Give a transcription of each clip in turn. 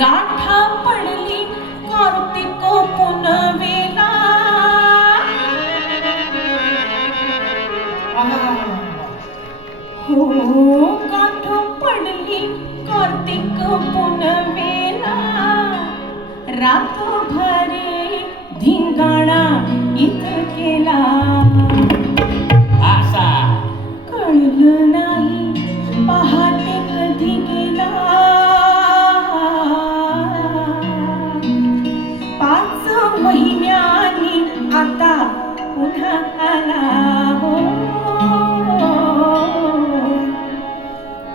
गाठा पडली कार्तिक पुनवेला हो गाठ पडली कार्तिक पुनवेला रातभरे धिंगाणा इथं केला. असा कळलं नाही पहाटे कधी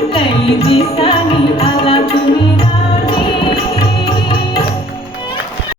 lady Sammy.